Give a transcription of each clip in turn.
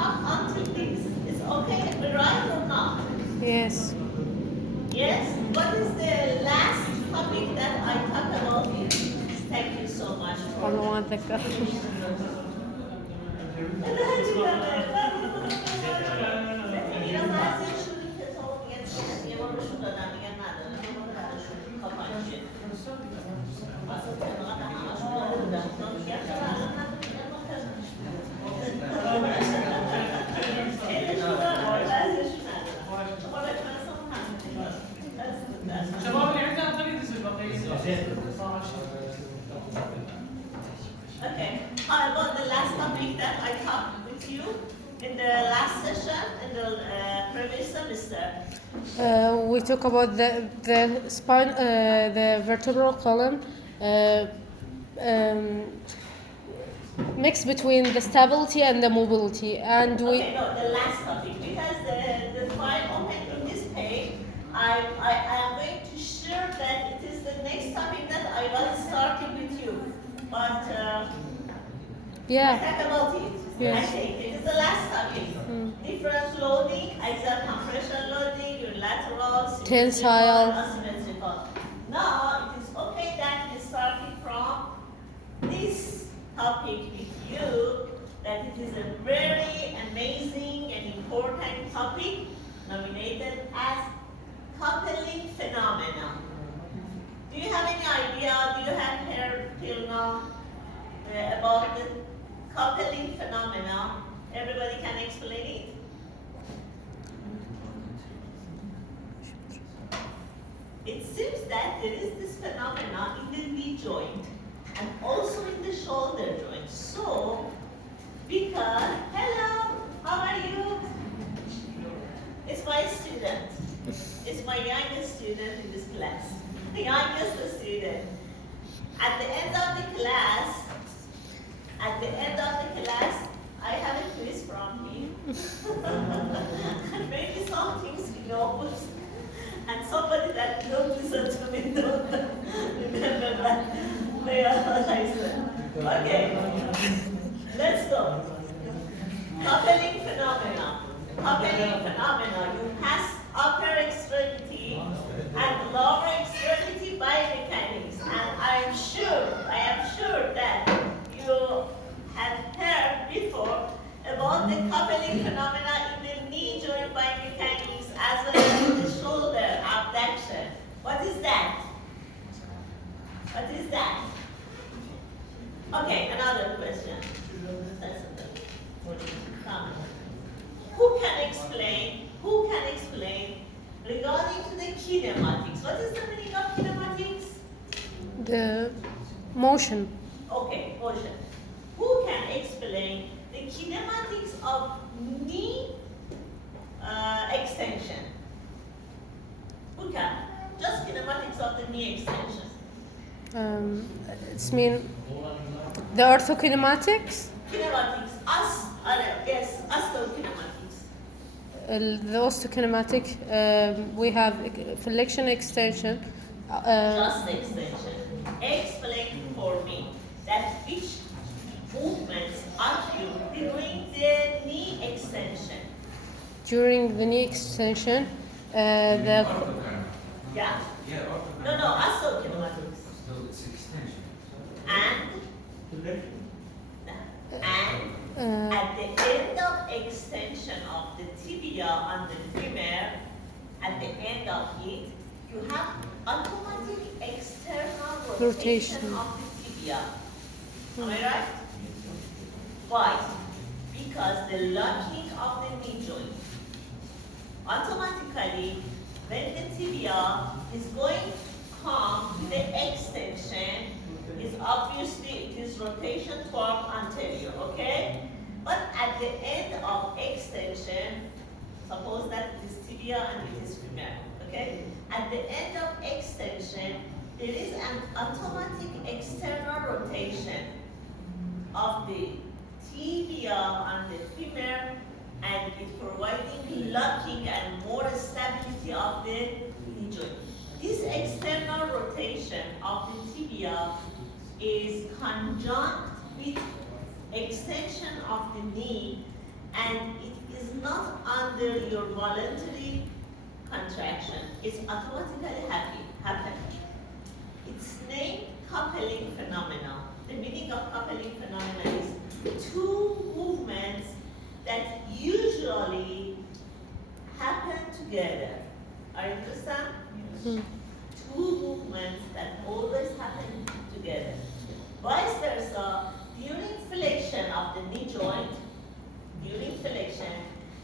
talk until this. Is okay, right or not? Yes. Yes? What is the last topic that I talked about here? Thank you so much for والله ما أتذكر. Okay. About the last topic that I talked with you in the last session in the previous semester. We talk about the spine, the vertebral column, mix between the stability and the mobility, and we. Okay, no, the last topic, because the file open in this page, I am going to share that it is the next topic that I was starting with you, but Yeah. talk about it. Yes. I think it is the last topic. Difference loading, axial compression loading, unilateral, Tensile. asymmetrical. Now it is okay that we starting from this topic with you, that it is a very amazing and important topic nominated as coupling phenomena. Do you have any idea, do you have heard till now about the coupling phenomena? Everybody can explain it? It seems that there is this phenomena in the knee joint and also in the shoulder joint. So, because, hello, how are you? It's my student. It's my youngest student in this class. The youngest student. At the end of the class, I have a quiz from him. And maybe some things he knows. And somebody that don't listen to me don't remember that. They are what I said. Okay, let's go. Coupling phenomena. Coupling phenomena. You pass upper extremity and lower extremity biomechanics. And I am sure that you have heard before about the coupling phenomena in the knee joint biomechanics as well as in the shoulder abduction. What is that? What is that? Okay, another question. Who can explain regarding to the kinematics? What is the meaning of kinematics? The motion. Okay, motion. Who can explain the kinematics of knee extension? Who can? Just kinematics of the knee extension. It's mean the orthokinematics. Kinematics, yes, osteokinematics. The osteokinematic, we have flexion extension. Just extension. Explain for me that which movements occur during the knee extension. During the knee extension, the Yeah. No, osteokinematics. So it's extension. And at the end of extension of the tibia on the femur, at the end of it, you have automatic external rotation of the tibia. Am I right? Why? Because the locking of the knee joint. Automatically, when the tibia is going to come to the extension, is obviously it is rotation toward anterior, okay? But at the end of extension, suppose that it is tibia and it is femur, okay? At the end of extension, there is an automatic external rotation of the tibia and the femur, and it's providing locking and more stability of the knee joint. This external rotation of the tibia is conjunct with extension of the knee and it is not under your voluntary contraction. It's automatically happening. It's named coupling phenomena. The meaning of coupling phenomena is two movements that usually happen together. Are you understand? Mm. Two movements that always happen together. Vice versa, during flexion of the knee joint,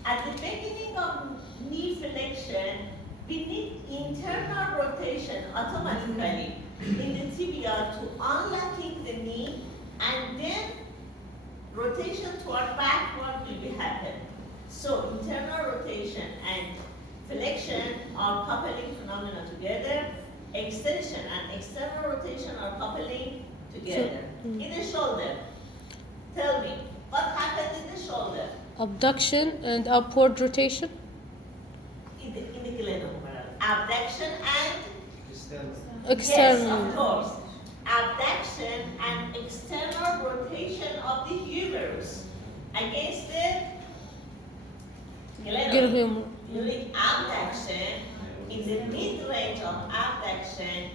at the beginning of knee flexion, we need internal rotation automatically in the tibia to unlocking the knee, and then rotation toward backward will be happen. So internal rotation and flexion are coupling phenomena together. Extension and external rotation are coupling together. In the shoulder, tell me, what happened in the shoulder? Abduction and upward rotation. In the glenohumeral. Abduction and External. yes, of course. Abduction and external rotation of the humerus against the glenohumeral. During abduction, in the mid-range of abduction,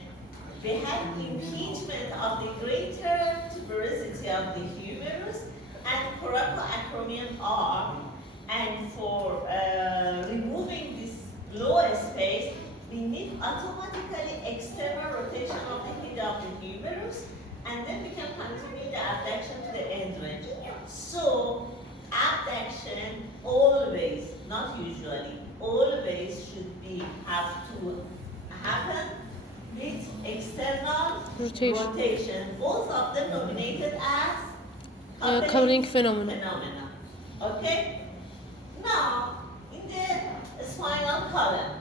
we have impingement of the greater tuberosity of the humerus and coracoacromion arm, and for removing this lower space, we need automatically external rotation of the head of the humerus, and then we can continue the abduction to the end range. So, abduction always, not usually, always should have to happen with external rotation. Both of them nominated as coupling phenomena. Okay? Now, in the spinal column,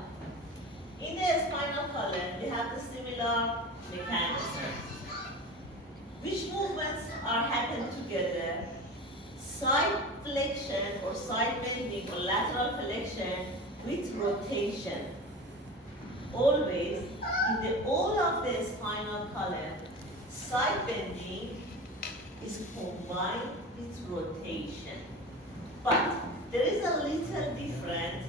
we have the similar mechanism. Which movements are happening together? Side flexion or side bending or lateral flexion with rotation. Always, in the all of the spinal column, side bending is combined with rotation. But there is a little difference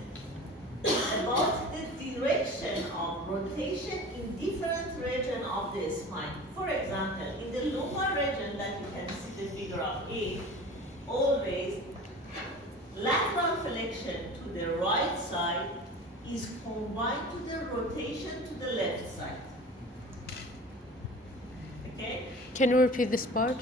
about the direction of rotation in different regions of the spine. For example, in the lumbar region that you can see the figure of A, always lateral flexion to the right side is combined to the rotation to the left side. Okay? Can you repeat this part?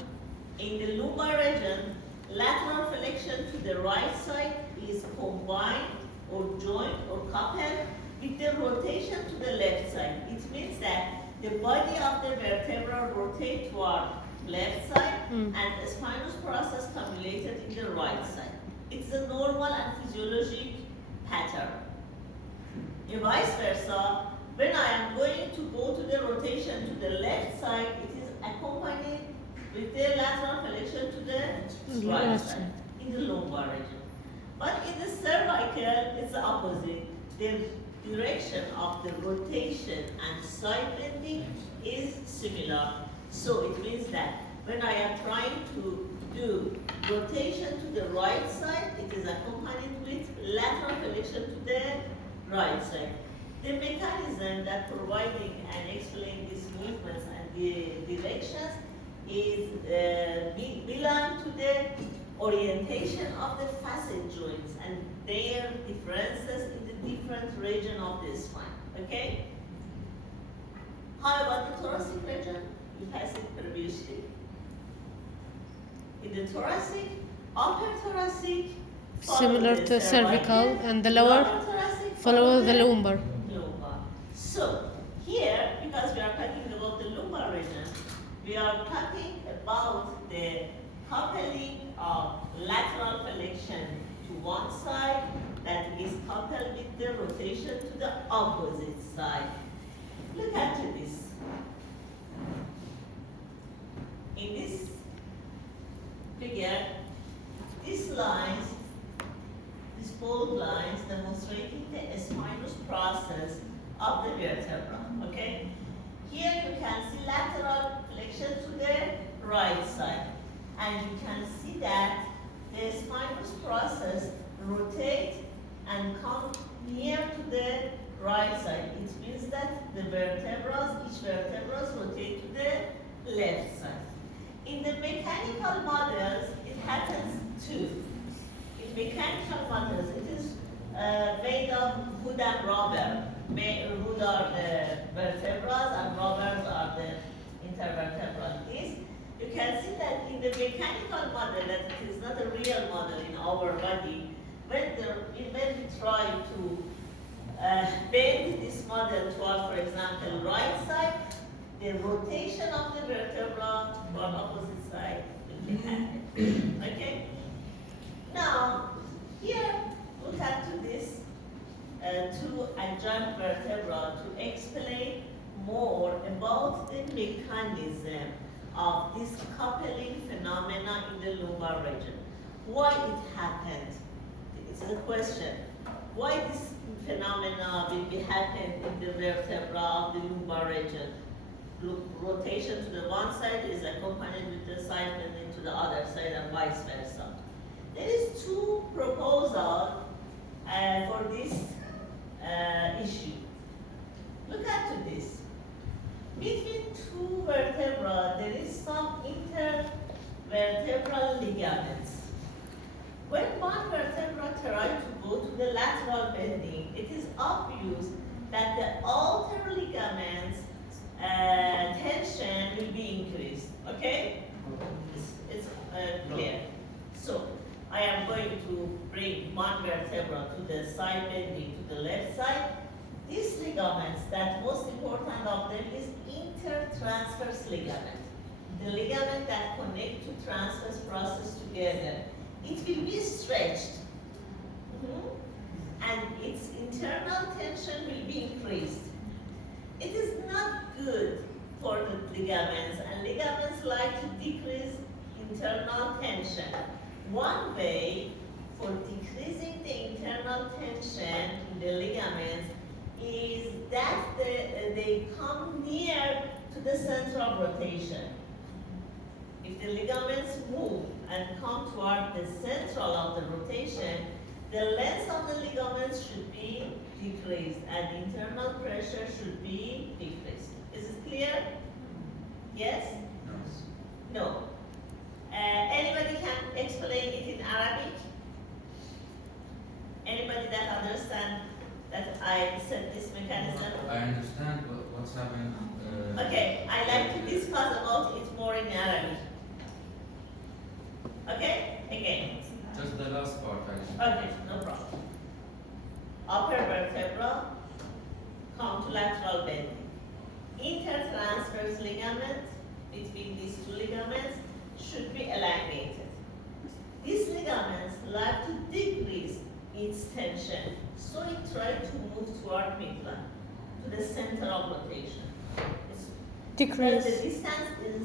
In the lumbar region, lateral flexion to the right side is combined or joined or coupled with the rotation to the left side. It means that the body of the vertebra rotates toward left side and the spinous process cumulated in the right side. It's a normal and physiologic pattern. And vice versa, when I am going to go to the rotation to the left side, it is accompanied with the lateral flexion to the right side in the lumbar region. But in the cervical, it's the opposite. The direction of the rotation and side bending is similar. So it means that when I am trying to do rotation to the right side, it is accompanied with lateral flexion to the right side. The mechanism that providing and explaining these movements and the directions is belong to the orientation of the facet joints and their differences in the different region of the spine. Okay? How about the thoracic region? We passed it previously. In the thoracic, upper thoracic, Similar to cervical, and the lower thoracic, follow the lumbar. So here, because we are talking about the lumbar region, we are talking about the coupling of lateral flexion to one side that is coupled with the rotation to the opposite side. Look at this. In this figure, these lines, these bold lines demonstrating the spinous process of the vertebra, okay? Here you can see lateral flexion to the right side. And you can see that the spinous process rotate and come near to the right side. It means that the vertebrae, each vertebra rotate to the left side. In the mechanical models, it happens too. In mechanical models, it is made of wood and rubber. Wood are the vertebrae and rubbers are the intervertebral disc. You can see that in the mechanical model, that it is not a real model in our body. When we try to bend this model toward, for example, right side, the rotation of the vertebra to opposite side will be happening. Okay? Now, here, look at to this two adjunct vertebra to explain more about the mechanism of this coupling phenomena in the lumbar region. Why it happened? It's a question. Why this phenomena will be happening in the vertebra of the lumbar region? Rotation to the one side is accompanied with the side bending to the other side and vice versa. There is two proposals for this issue. Look at to this. Between two vertebrae, there is some intervertebral ligaments. When one vertebra tries to go to the lateral bending, it is obvious that the outer ligaments tension will be increased. Okay? It's clear. So, I am going to bring one vertebra to the side bending to the left side. These ligaments, that most important of them is intertransverse ligament. The ligament that connect to transverse process together. It will be stretched. And its internal tension will be increased. It is not good for the ligaments, and ligaments like to decrease internal tension. One way for decreasing the internal tension in the ligaments is that they come near to the center of rotation. If the ligaments move and come toward the central of the rotation, the length of the ligaments should be decreased and internal pressure should be decreased. Is it clear? Yes? No. Anybody can explain it in Arabic? Anybody that understand that I said this mechanism? I understand what's happening. Okay, I like to discuss about it more in Arabic. Okay? Again. Just the last part, actually. Okay, no problem. Upper vertebra come to lateral bending. Intertransverse ligament between these two ligaments should be elongated. These ligaments like to decrease its tension, so it tries to move toward midline, to the center of rotation. Decrease. But the distance is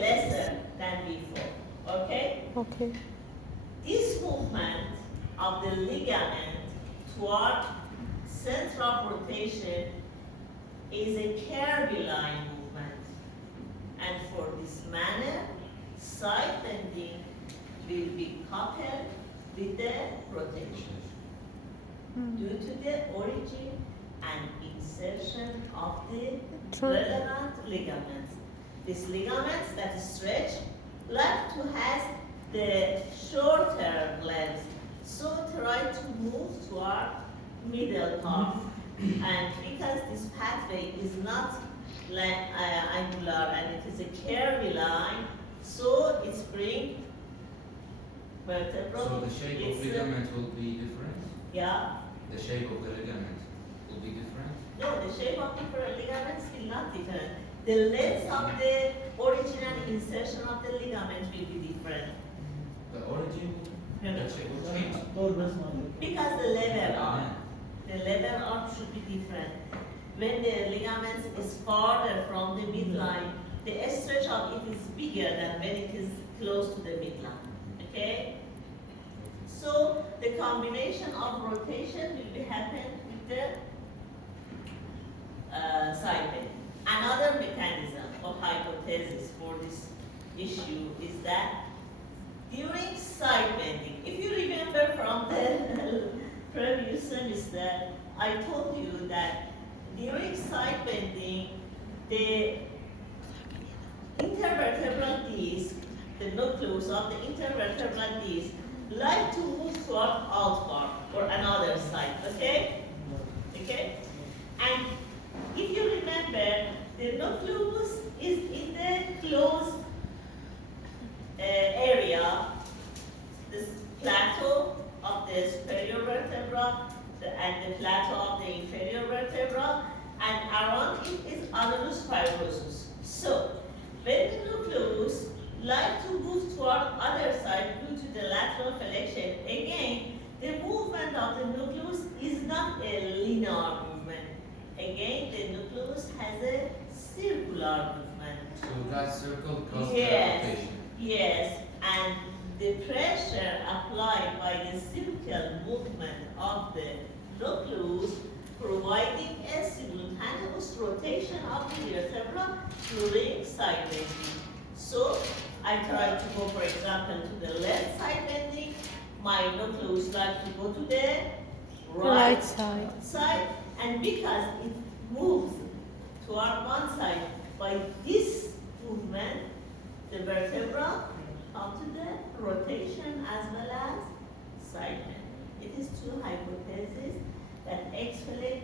lesser than before. Okay? Okay. This movement of the ligament toward center of rotation is a curvilinear movement. And for this manner, side bending will be coupled with the rotation due to the origin and insertion of the relevant ligaments. These ligaments that stretch like to have the shorter length, so try to move toward middle part. And because this pathway is not angular and it is a curvilinear, so it's bring vertebral. So the shape of ligament will be different? Yeah. The shape of the ligament will be different? No, the shape of different ligaments will not different. The length of the original insertion of the ligament will be different. The origin, No, no. the shape will change? Because the level arm should be different. When the ligament is farther from the midline, the stretch of it is bigger than when it is close to the midline. Okay? So the combination of rotation will be happen with the side bend. Another mechanism of hypothesis for this issue is that during side bending, if you remember from the previous semester, I told you that during side bending, the intervertebral disc, the nucleus of the intervertebral disc, like to move toward outward or another side, okay? Okay? And if you remember, the nucleus is in the closed area, this plateau of the superior vertebra and the plateau of the inferior vertebra, and around it is annulus fibrosus. So, when the nucleus like to move toward other side due to the lateral flexion, again, the movement of the nucleus is not a linear movement. Again, the nucleus has a circular movement. So that circle causes Yes. rotation. Yes, and the pressure applied by the circular movement of the nucleus providing a simultaneous rotation of the vertebra during side bending. So, I try to go, for example, to the left side bending. My nucleus like to go to the Right side. and because it moves toward one side, by this movement, the vertebra come to the rotation as well as side bending. It is two hypotheses that explain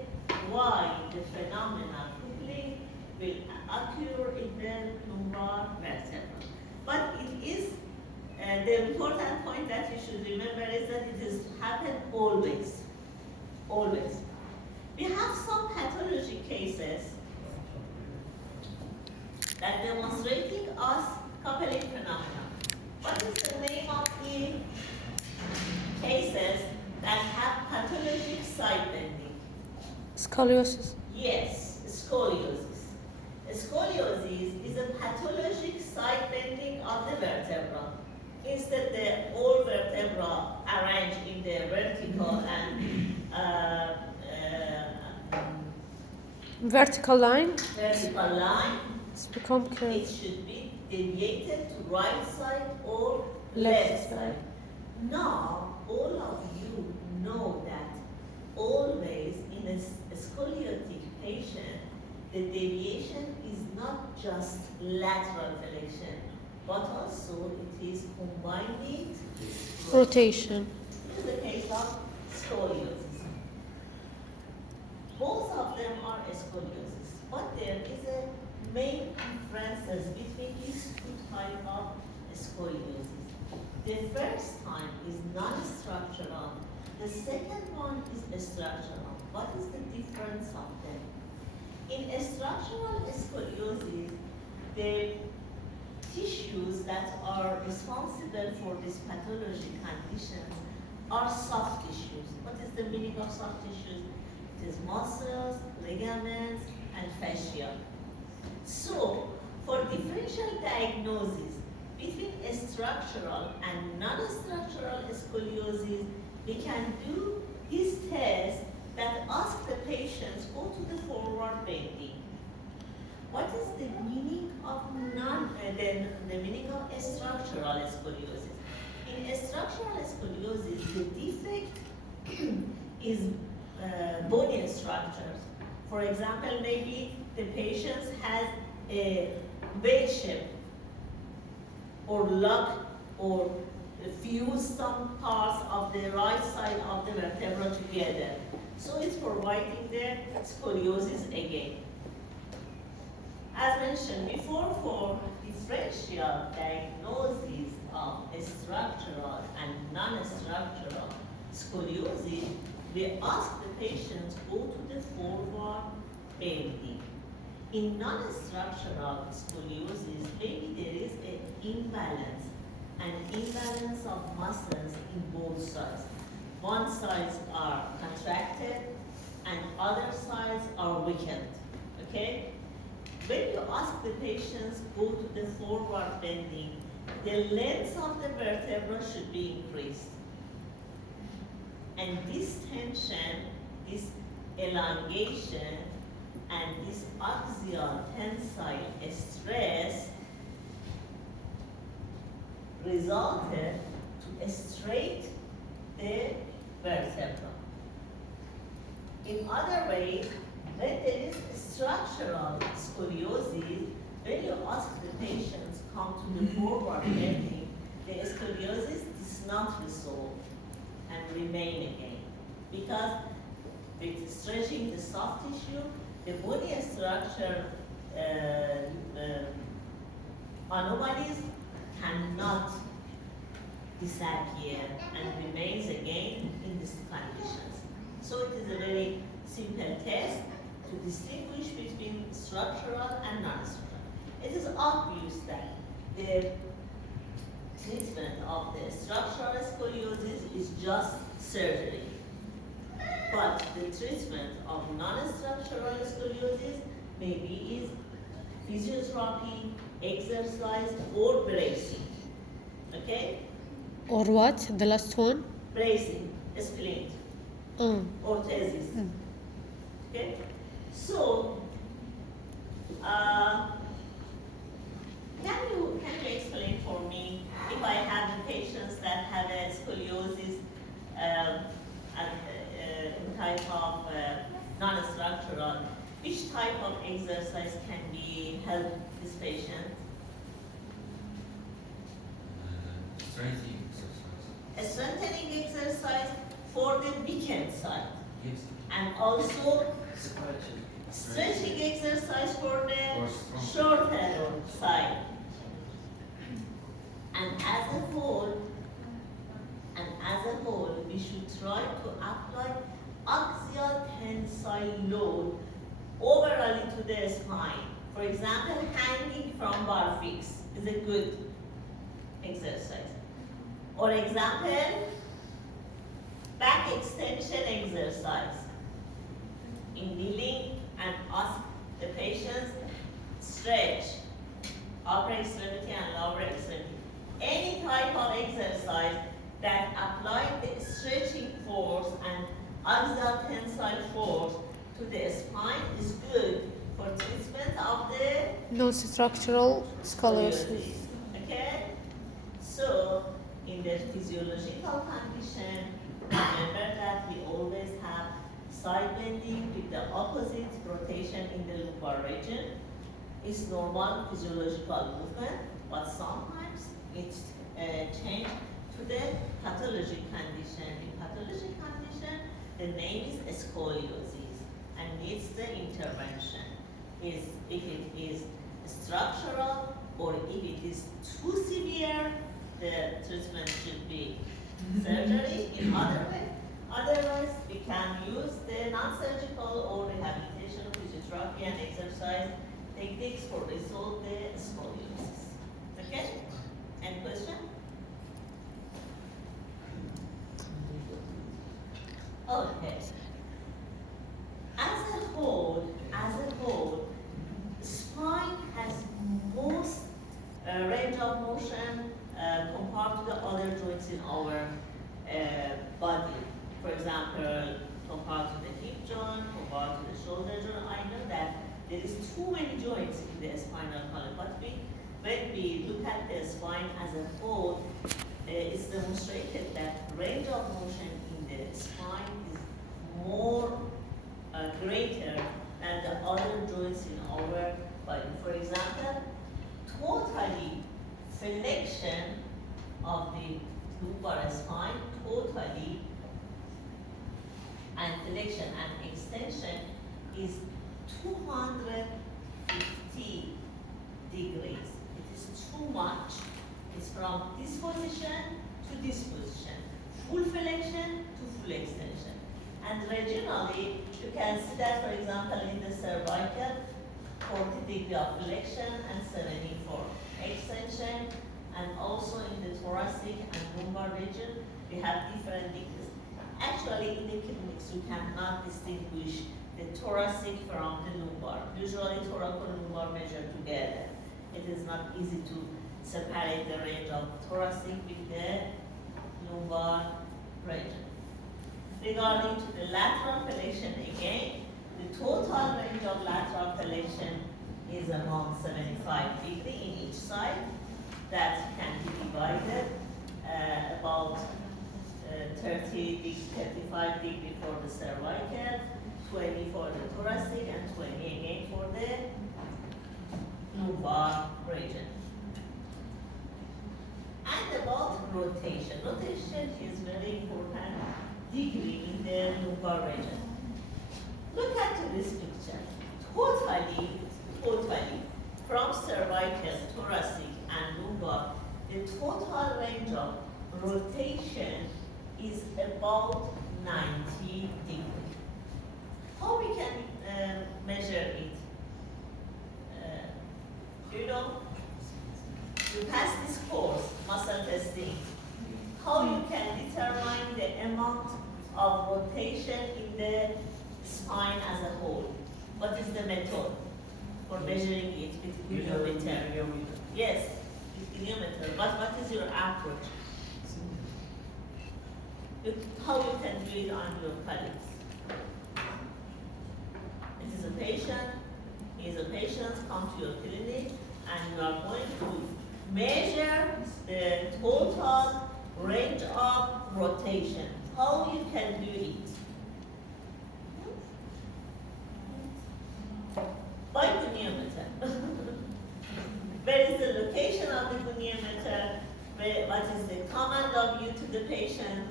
why the phenomena coupling will occur in the lumbar vertebra. But it is, the important point that you should remember is that it has happened always. Always. We have some pathology cases that demonstrating us coupling phenomena. What is the name of the cases that have pathologic side bending? Scoliosis. Yes, scoliosis. Scoliosis is a pathologic side bending of the vertebra. Instead, the all vertebra arranged in the vertical and Vertical line. vertical line, It's become it curved. should be deviated to right side or Left left side. side. Now, all of you know that always in a scoliotic patient, the deviation is not just lateral flexion, but also it is combining Rotation. This is the case of scoliosis. Both of them are scoliosis, but there is a main differences between these two types of scoliosis. The first type is non-structural. The second one is structural. What is the difference of them? In structural scoliosis, the tissues that are responsible for this pathology conditions are soft tissues. What is the meaning of soft tissues? It is muscles, ligaments, and fascia. So, for differential diagnosis between structural and non-structural scoliosis, we can do this test that asks the patients go to the forward bending. What is the meaning of the meaning of structural scoliosis? In structural scoliosis, the defect is bony structures. For example, maybe the patient has a wedge shape or lock or fuse some parts of the right side of the vertebra together. So it's providing the scoliosis again. As mentioned before, for differential diagnosis of structural and non-structural scoliosis, we ask the patient to go to the forward bending. In non-structural scoliosis, maybe there is an imbalance of muscles in both sides. One sides are contracted and other sides are weakened, okay? When you ask the patients go to the forward bending, the length of the vertebra should be increased. And this tension, this elongation, and this axial tensile stress resulted to straight the vertebra. In other ways, when there is structural scoliosis, when you ask the patients come to the forward bending, the scoliosis does not resolve and remain again. Because with stretching the soft tissue, the bony structure anomalies cannot disappear and remains again in these conditions. So it is a very simple test to distinguish between structural and non-structural. It is obvious that the treatment of the structural scoliosis is just surgery. But the treatment of non-structural scoliosis maybe is physiotherapy, exercise, or bracing. Okay? Or what? The last one? Bracing, splint, orthesis. Okay? So, can you explain for me if I have the patients that have a scoliosis type of non-structural, which type of exercise can be help this patient? Strengthening exercise. A strengthening exercise for the weakened side, Yes. and also stretching exercise for the shorter side. And as a whole, we should try to apply axial tensile load overall to the spine. For example, hanging from bar fix is a good exercise. Or example, back extension exercise. In kneeling and ask the patients stretch upper extremity and lower extremity. Any type of exercise that apply the stretching force and axial tensile force to the spine is good for treatment of the Non-structural scoliosis. Okay? So, in the physiological condition, remember that we always have side bending with the opposite rotation in the lumbar region. It's normal physiological movement, but sometimes it's changed to the pathologic condition. In pathologic condition, the name is scoliosis and needs the intervention. If it is structural or if it is too severe, the treatment should be surgery. In otherwise, we can use the non-surgical or rehabilitation, physiotherapy, and exercise techniques for resolve the scoliosis. Okay? Any question? Okay. As a whole, spine has most range of motion compared to the other joints in our body. For example, compared to the hip joint, compared to the shoulder joint, I know that there is too many joints in the spinal column, but when we look at the spine as a whole, it's demonstrated that range of motion in the spine is more greater than the other joints in our body. For example, totally flexion of the lumbar spine, totally, and flexion and extension is 250 degrees. It is too much. It's from this position to this position. Full flexion to full extension. And regionally, you can see that, for example, in the cervical, 40 degree of flexion and 70 for extension. And also in the thoracic and lumbar region, we have different degrees. Actually, in the clinics, you cannot distinguish the thoracic from the lumbar. Usually, thoracolumbar measure together. It is not easy to separate the range of thoracic with the lumbar region. Regarding to the lateral flexion again, the total range of lateral flexion is around 75 degrees in each side. that can be divided about 35 degree for the cervical, 20 for the thoracic, and 20 again for the lumbar region. And about rotation. Rotation is very important degree in the lumbar region. Look at this picture. Totally, from cervical, thoracic, and lumbar, the total range of rotation is about 90 degrees. How we can measure it? You know, you pass this course, muscle testing. How you can determine the amount of rotation in the spine as a whole? What is the method for measuring it with goniometer? Yes, with goniometer. But what is your approach? How you can do it on your colleagues? It is a patient. He is a patient. Come to your clinic, and you are going to measure the total range of rotation. How you can do it? By goniometer. Where is the location of the goniometer? What is the command of you to the patient?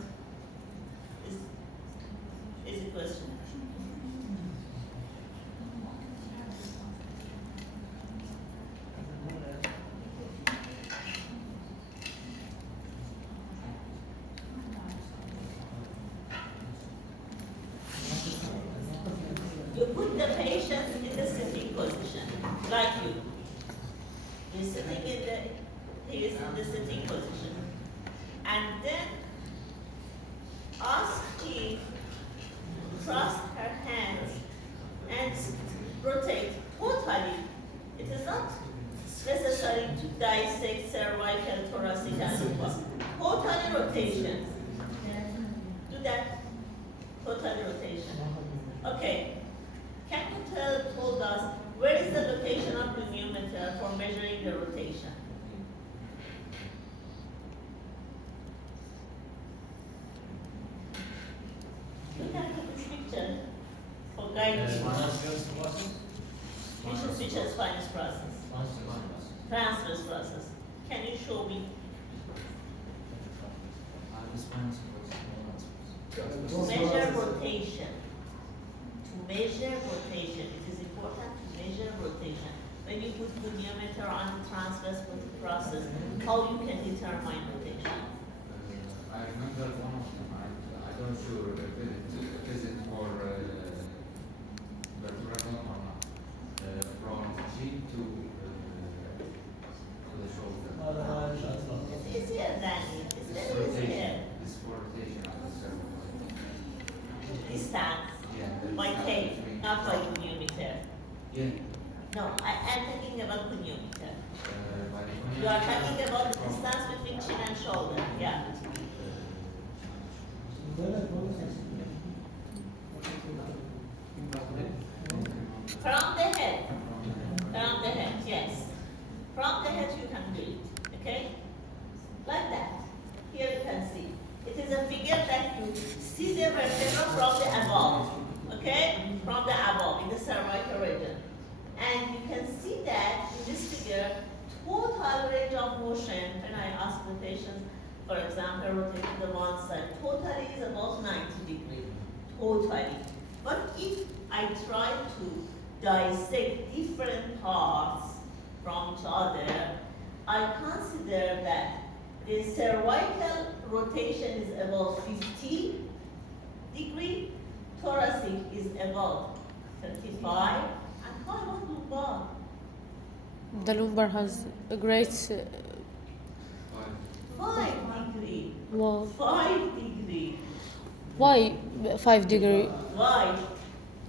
Is a question. You put the patient in the sitting position, like you. He's sitting he is in the sitting position. And then ask him to cross her hands and rotate totally. It is not necessary to dissect cervical, thoracic, and lumbar. Totally rotation. Do that. Totally rotation. Okay. Can you told us where is the location of the goniometer for measuring the rotation? Look at this picture for guidance. Which is spinous process? Transverse process. Can you show me? To measure rotation. To measure rotation. It is important to measure rotation. When you put goniometer on the transverse process, how you can determine rotation? I remember one of them. I don't sure is it for vertebral or not. From the cheek to the shoulder. It's easier than it. It's very easier. It's for rotation of the cervical. Distance. Yeah. By tape, not by goniometer. Yeah. No, I'm talking about goniometer. By the You are talking about the distance between chin and shoulder. Yeah. From the head. From the head, yes. From the head you can do it. Okay? Like that. Here you can see. It is a figure that you see the vertebra from the above. Okay? From the above in the cervical region. And you can see that in this figure, total range of motion, when I ask the patient, for example, rotating the one side, totally is about 90 degrees. Totally. But if I try to dissect different parts from each other, I consider that the cervical rotation is about 50 degrees, thoracic is about 35, and how about lumbar? The lumbar has a great 5 degrees. wall. 5 degrees. Why 5 degree? Why?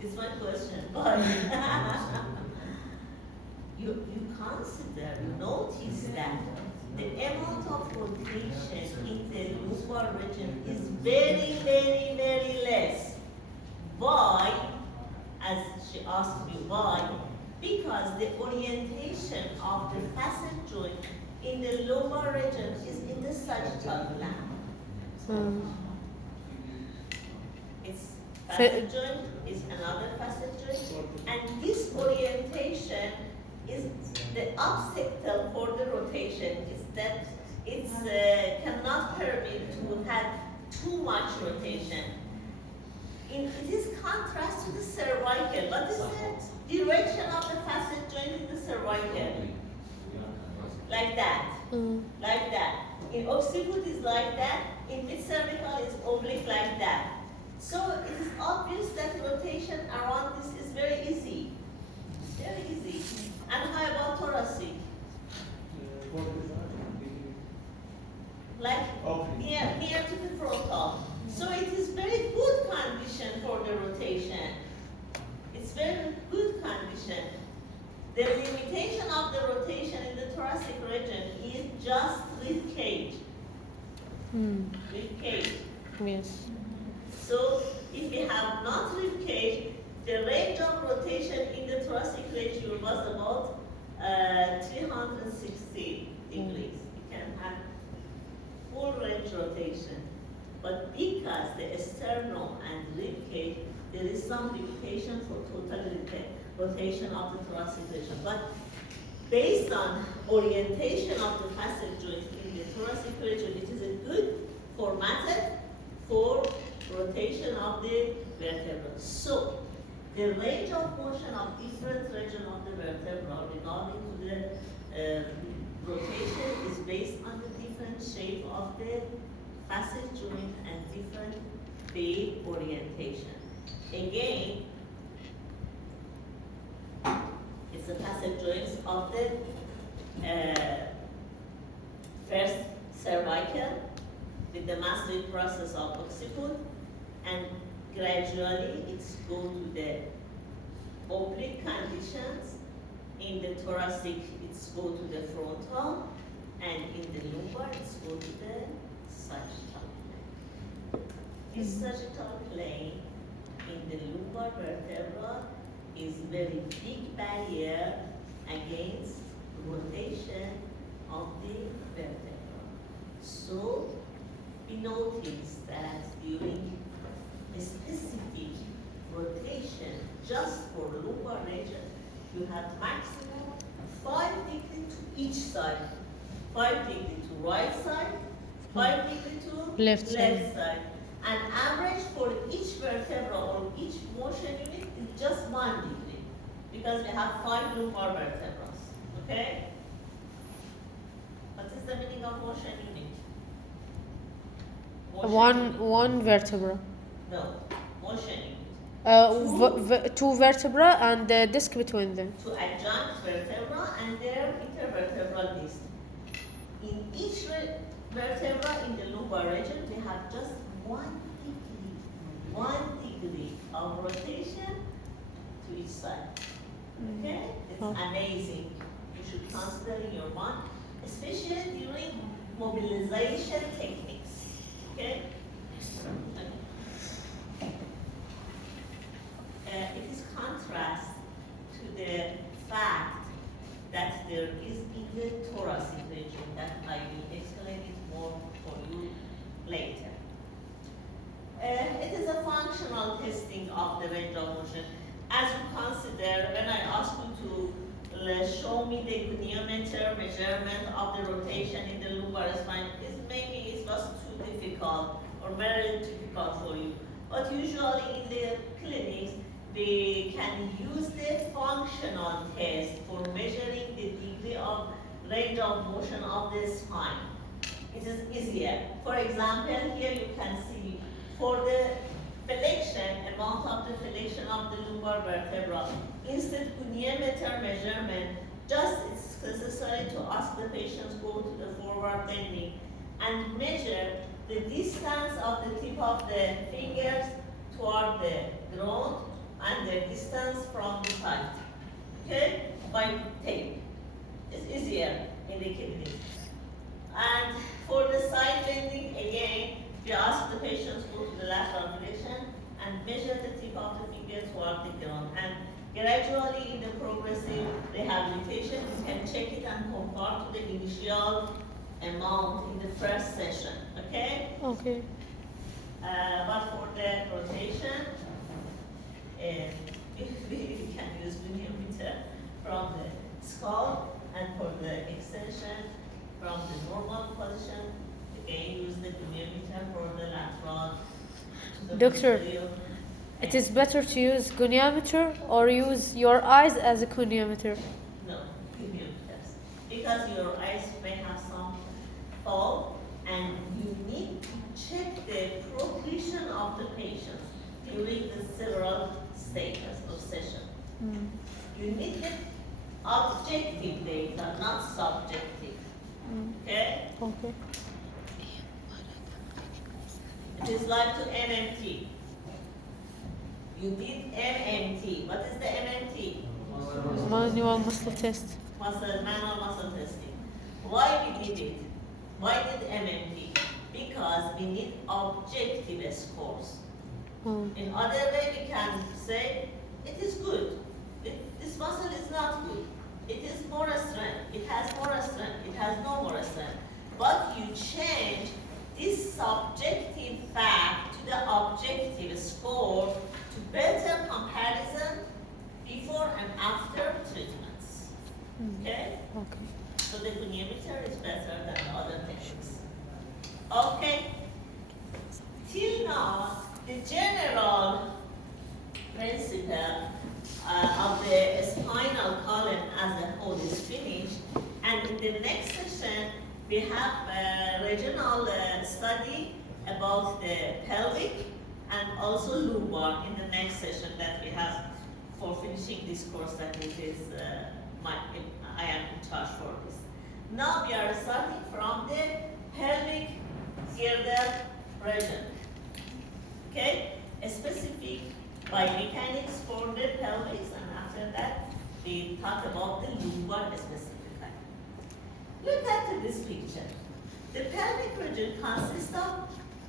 Is my question. Why? you consider, you notice that the amount of rotation in the lumbar region is very, very, very less. Why? As she asked me why, because the orientation of the facet joint in the lumbar region is in the sagittal gland. Its facet joint is another facet joint, and this orientation is the obstacle for the rotation. Is that it cannot permit to have too much rotation. It is contrast to the cervical. What is the direction of the facet joint in the cervical? Like that. Like that. In occiput is like that. In mid-cervical is oblique like that. So it is obvious that rotation around this is very easy. Very easy. And how about thoracic? Like near to the frontal. So it is very good condition for the rotation. It's very good condition. The limitation of the rotation in the thoracic region is just rib cage. Rib cage. Yes. So if you have not rib cage, the range of rotation in the thoracic region was about 360 degrees. You can have full range rotation. But because the sternum and rib cage, there is some limitation for total rotation of the thoracic region. But based on orientation of the facet joint in the thoracic region, it is a good formatted for rotation of the vertebra. So the range of motion of different region of the vertebra regarding to the rotation is based on the different shape of the facet joint and different base orientation. Again, it's the facet joints of the first cervical with the mastoid process of occiput, and gradually it's go to the oblique conditions. In the thoracic, it's go to the frontal, and in the lumbar, it's go to the sagittal plane. This sagittal plane in the lumbar vertebra is very big barrier against rotation of the vertebra. So we notice that during a specific rotation just for lumbar region, you have maximum 5 degrees to each side. 5 degrees to right side, 5 degrees to Left side. side. And average for each vertebra or each motion unit is just 1 degree, because we have 5 lumbar vertebrae. Okay? What is the meaning of motion unit? One vertebra. No, motion unit. Two vertebra and the disc between them. To adjunct vertebra and their intervertebral disc. In each vertebra in the lumbar region, we have just 1 degree of rotation to each side. Okay? It's amazing. You should consider in your mind, especially during mobilization techniques. Okay? It is contrast to the fact that there is in the thoracic region that I will explain it more for you later. It is a functional testing of the range of motion. As you consider, when I ask you to show me the goniometer measurement of the rotation in the lumbar spine, maybe it was too difficult or very difficult for you. But usually in the clinics, we can use the functional test for measuring the degree of range of motion of the spine. It is easier. For example, here you can see for the flexion, amount of the flexion of the lumbar vertebra, instead goniometer measurement, just it's necessary to ask the patients go to the forward bending and measure the distance of the tip of the fingers toward the ground and the distance from the side. Okay? By tape. It's easier in the kidneys. And for the side bending, again, we ask the patients go to the lateral flexion and measure the tip of the finger toward the ground. And Gradually, in the progressive rehabilitation, you can check it and compare to the initial amount in the first session, okay? Okay. But for the rotation, we can use goniometer from the skull, and for the extension from the normal position, again use the goniometer for the lateral to the Doctor, posterior. it is better to use goniometer or use your eyes as a goniometer? No, goniometers. Because your eyes may have some fall, and you need to check the progression of the patient during the several stages of session. You need the objective data, not subjective. Okay? Okay. It is like to MMT. You did MMT. What is the MMT? Manual muscle test. Manual muscle testing. Why we did it? Why did MMT? Because we need objective scores. In other way, we can say it is good. This muscle is not good. It is more strength. It has more strength. It has no more strength. But you change this subjective fact to the objective score to better comparison before and after treatments. Okay? Okay. So the goniometer is better than the other techniques. Okay. Till now, the general principle of the spinal column as a whole is finished, and in the next session we have a regional study about the pelvic and also lumbar in the next session that we have for finishing this course, that it is I am in charge for this. Now we are starting from the pelvic girdle region. Okay, a specific biomechanics for the pelvis, and after that we talk about the lumbar specifically. Look at this picture. The pelvic region consists of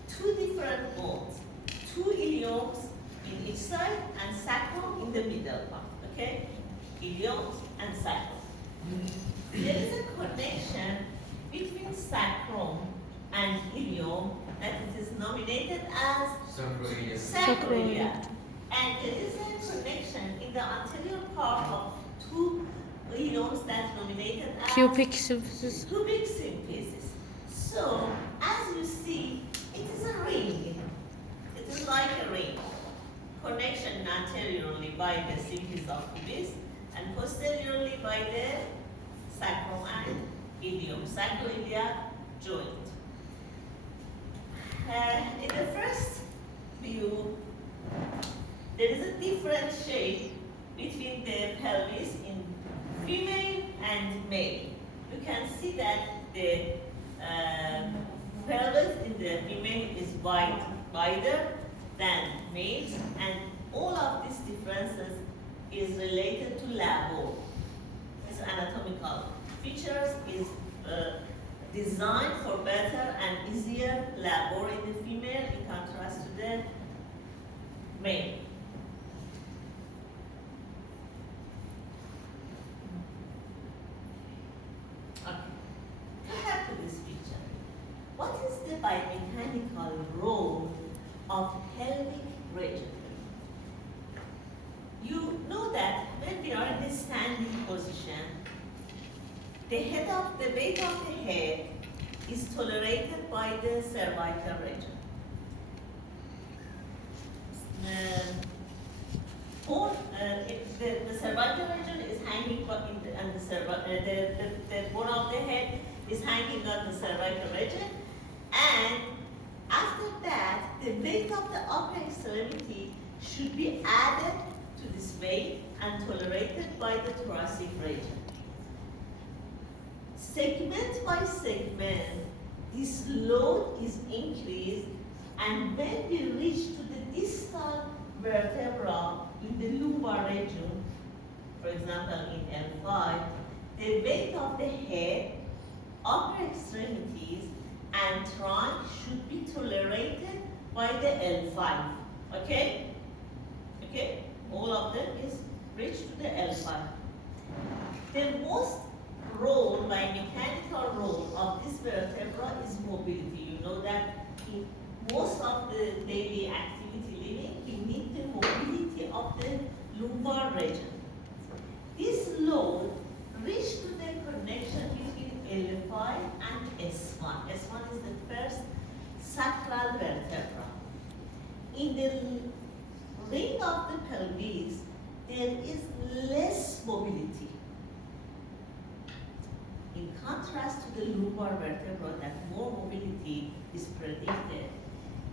two different bones, two iliums in each side and sacrum in the middle part. Okay, iliums and sacrum. There is a connection between sacrum and ilium that it is nominated as sacroiliac. And there is a connection in the anterior part of two iliums that nominated as Pubic symphysis. pubic symphysis. So, as you see, it is a ring. It is like a ring. Connection anteriorly by the symphysis of pubis and posteriorly by the sacrum and ilium, sacroiliac joint. In the first view, there is a different shape between the pelvis in female and male. You can see that the pelvis in the female is wider than male, and all of these differences is related to labor. This anatomical features is designed for better and easier labor in the female in contrast to the male. Okay. Go back to this picture. What is the biomechanical role of pelvic region? You know that when we are in this standing position, the weight of the head is tolerated by the cervical region. The cervical region is hanging and the bone of the head is hanging on the cervical region, and after that, the weight of the upper extremity should be added to this weight and tolerated by the thoracic region. Segment by segment, this load is increased, and when we reach to the distal vertebra in the lumbar region, for example in L5, the weight of the head, upper extremities, and trunk should be tolerated by the L5. Okay? Okay? All of them is reach to the L5. The most role, biomechanical role of this vertebra is mobility. You know that in most of the daily activity living, we need the mobility of the lumbar region. This load reached to the connection between L5 and S1. S1 is the first sacral vertebra. In the ring of the pelvis, there is less mobility. In contrast to the lumbar vertebra, that more mobility is predicted.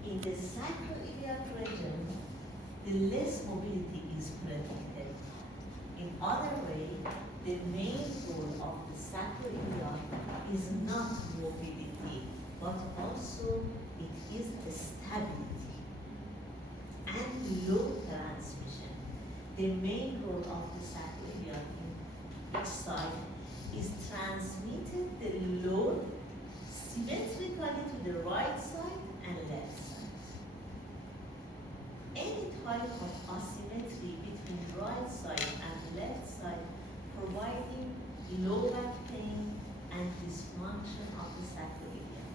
In the sacroiliac region, the less mobility is predicted. In other way, the main goal of the sacroiliac is not mobility, but also it is stability and load transmission. The main role of the sacroiliac in each side is transmitted the load symmetrically to the right side and left side. Any type of asymmetry between right side and left side providing low back pain and dysfunction of the sacroiliac.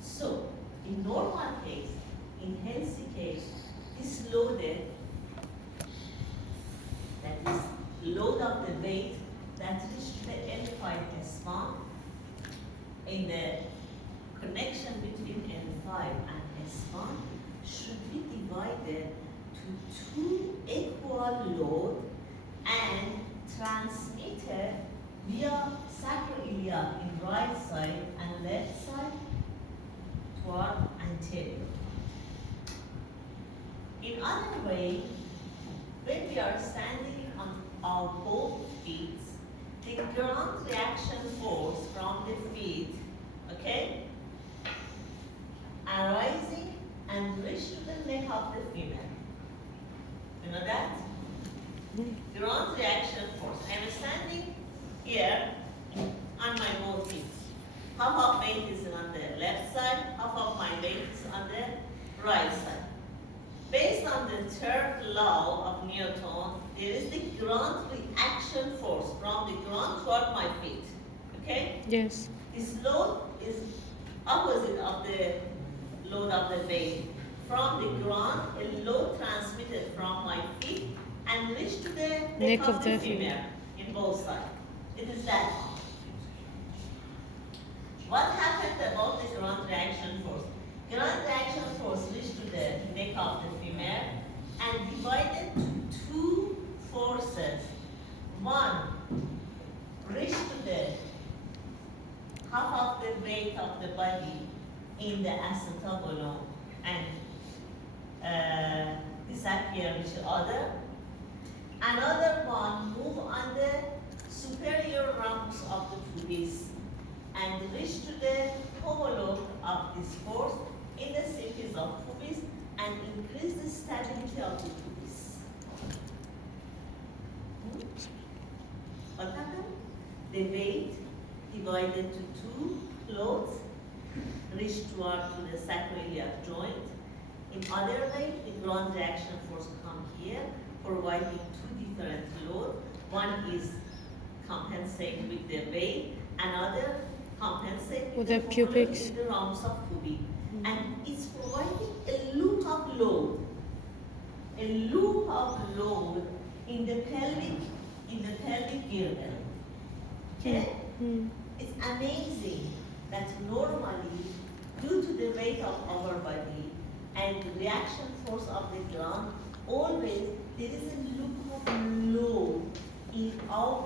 So, in normal case, in healthy case, this loaded, that is load of the weight that reached the L5 S1 in the connection between L5 and S1 should be divided to two equal load and transmitted via sacroiliac in right side and left side toward anterior. In other way, when we are standing on our both feet, the ground reaction force from the feet, okay, arising and reach to the neck of the femur. You know that? Ground reaction force. I'm standing here on my both feet. Half of weight is on the left side, half of my weight is on the right side. Based on the third law of Newton, there is the ground reaction force from the ground toward my feet. Okay? Yes. This load is opposite of the load of the weight. From the ground, a load transmitted from my feet and reached to the neck of the femur in both sides. It is that. What happened about the ground reaction force? Ground reaction force reached to the neck of the femur and divided to two forces. One reached to the half of the weight of the body in the acetabulum and disappear each other. Another one move on the superior rungs of the pubis and reach to the homologue of this force in the surface of pubis and increase the stability of the pubis. What happened? The weight divided to two loads reach toward to the sacroiliac joint. In other way, the ground reaction force come here, providing two different loads. One is compensate with the weight, another compensate With the pubics. in the rungs of pubic. And it's providing a loop of load. A loop of load in the pelvic girdle. Okay? It's amazing that normally, due to the weight of our body and the reaction force of the ground, always there is a loop of load in our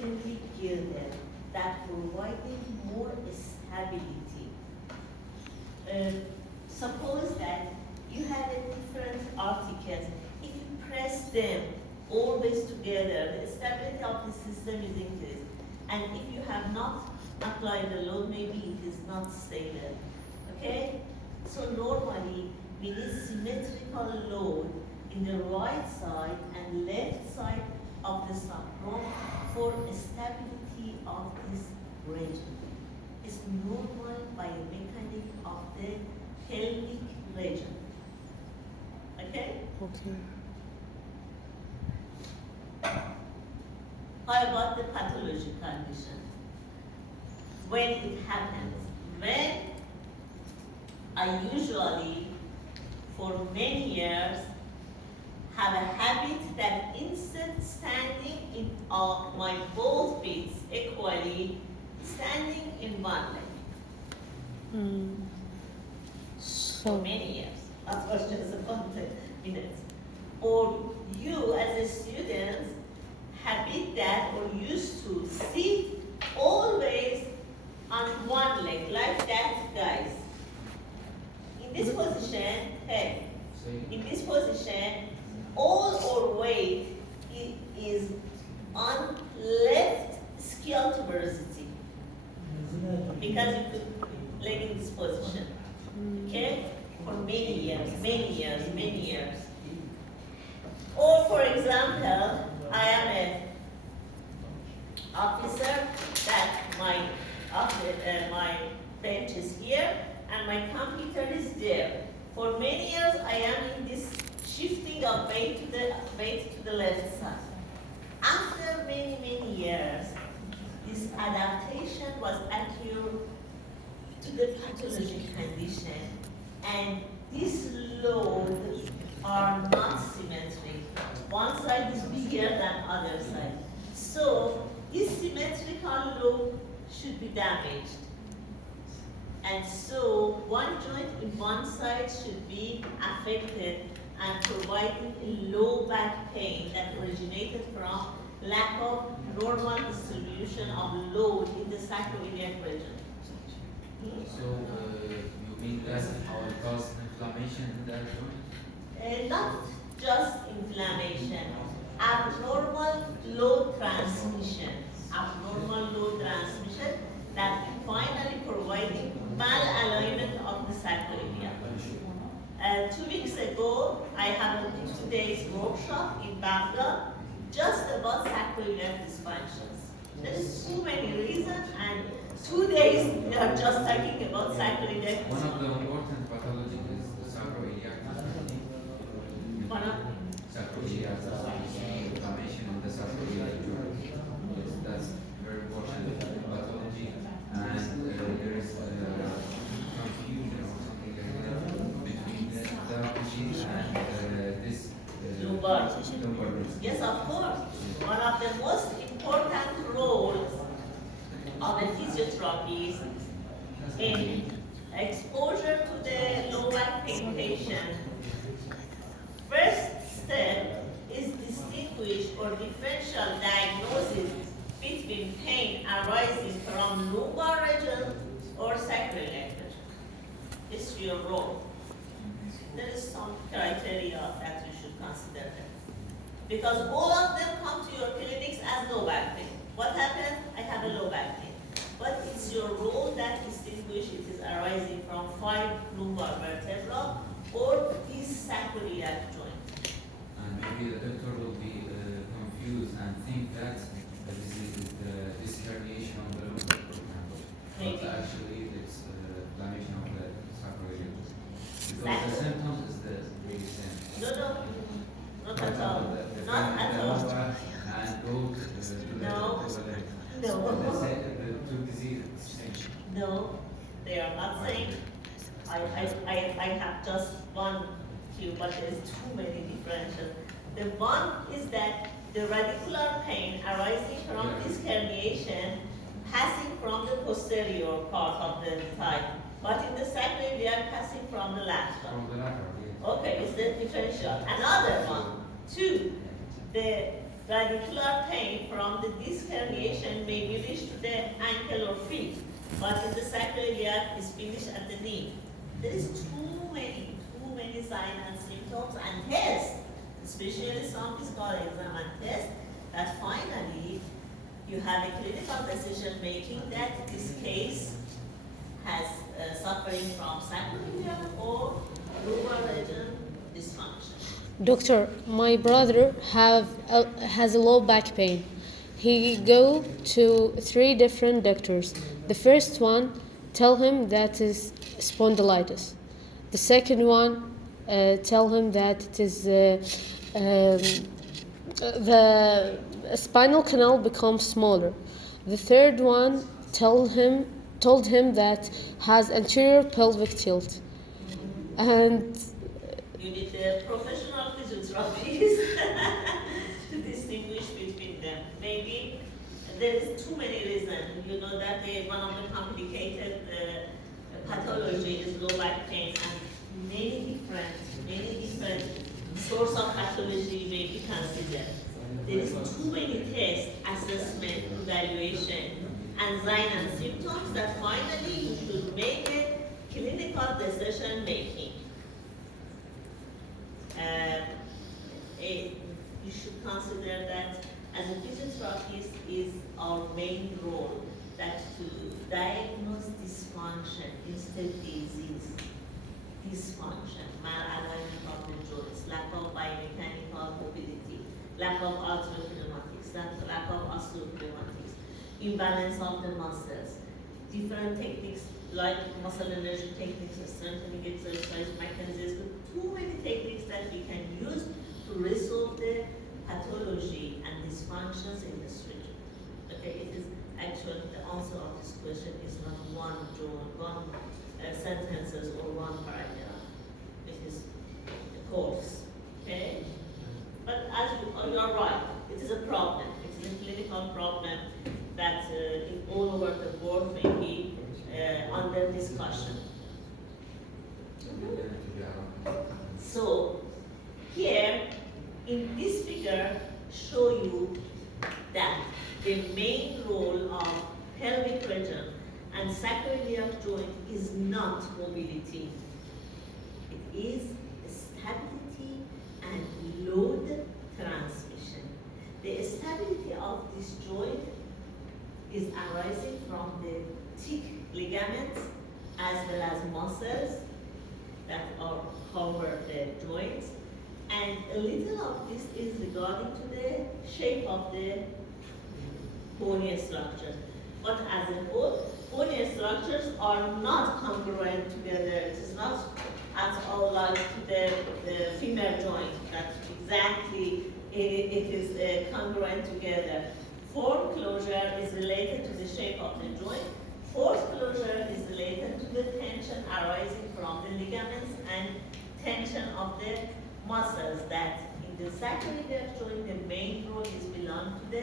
pelvic girdle that providing more stability. Suppose that you have a different articles. If you press them always together, the stability of the system is increased. And if you have not applied the load, maybe it is not stable. Okay? So normally, we need symmetrical load in the right side and left side of the sacrum for stability of this region. It's normal biomechanics of the pelvic region. Okay? Okay. How about the pathology condition? When it happens, when I usually, for many years, have a habit that instead standing in my both feet equally, standing in one leg for So, many years, not for just about 10 minutes. Or you as a student habit that or used to sit always on one leg, like that, guys. In this position, hey, in this position, all our weight is on left scale tuberosity because you put leg in this position, okay, for many years, many years, many years. Or for example, I am an officer that my bench is here and my computer is there. For many years, I am in this shifting of weight to the left side. After many, many years, this adaptation was occurred to the pathologic condition, and these loads are not symmetric. One side is bigger than other side. So this symmetrical load should be damaged. And so one joint in one side should be affected and providing a low back pain that originated from lack of normal distribution of load in the sacroiliac region. So you mean that will cause inflammation in that joint? Not just inflammation, abnormal load transmission. Abnormal load transmission that finally providing malalignment of the sacroiliac. 2 weeks ago, I had a 2 days workshop in Baghdad just about sacroiliac dysfunctions. There is too many reasons, and 2 days we are just talking about sacroiliac One of the important pathologies is the sacroiliac dysfunction. One of Sacroiliac dysfunction, inflammation in the sacroiliac joint. Yes, that's very important pathology, and there is confusion or something like that between that disease and this lumbar. lumbar disease. Yes, of course. One of the most important roles of the physiotherapy in exposure to the low back pain patient. First step is distinguish or differential diagnosis between pain arising from lumbar region or sacroiliac region. It's your role. There is some criteria that you should consider them. Because all of them come to your clinics as low back pain. What happens? I have a low back pain. But it's your role that distinguish it is arising from 5 lumbar vertebra or this sacroiliac joint. And maybe the doctor will be confused and think that the disease is this herniation of the lumbar program. Maybe. But actually it's inflammation of the sacroiliac. Because the Exactly. symptoms is the really same. No, not For at all. example, the Not pain in at the all. lumbar and go to the No. leg. No. The two diseases same. No, they are not same. I have just one few, but there is too many differences. The one is that the radicular pain arising from this herniation passing from the posterior part of the thigh, but in the sacroiliac passing from the lateral. From the lateral, yes. Okay, is the differential. Another one, 2, the radicular pain from the disc herniation may be reached to the ankle or feet, but in the sacroiliac is finished at the knee. There is too many signs and symptoms and tests, especially some physical exam and tests, that finally you have a clinical decision making that this case has suffering from sacroiliac or lumbar region dysfunction. Doctor, my brother has a low back pain. He go to 3 different doctors. The first one tell him that is spondylitis. The second one tell him that it is the spinal canal becomes smaller. The third one told him that has anterior pelvic tilt. And You need the professional physiotherapists to distinguish between them. Maybe there is too many reasons. You know that one of the complicated pathology is low back pain, and many different source of pathology may be considered. There is too many tests, assessment, evaluation, and signs and symptoms that finally you should make a clinical decision making. You should consider that as a physiotherapist is our main role, that to diagnose dysfunction instead of disease. Dysfunction, malalignment of the joints, lack of biomechanical mobility, lack of arthropneumatics, lack of osteopneumatics, imbalance of the muscles, different techniques like muscle energy techniques, strengthening exercise mechanisms, too many techniques that we can use to resolve the pathology and dysfunctions in the surgery. Okay, it is actually the answer of this question is not one sentences or one paragraph. It is a course. Okay, but as you are right, it is a problem. It is a clinical problem that in all over the world may be under discussion. So here in this figure show you that the main role of pelvic region and sacroiliac joint is not mobility. It is stability and load transmission. The stability of this joint is arising from the thick ligaments as well as muscles that are cover the joints, and a little of this is regarding to the shape of the bony structure. But as a whole, bony structures are not congruent together. It is not at all like to the femur joint that exactly it is congruent together. Form closure is related to the shape of the joint. Force closure is related to the tension arising from the ligaments and tension of the muscles that in the sacroiliac joint the main role is belong to the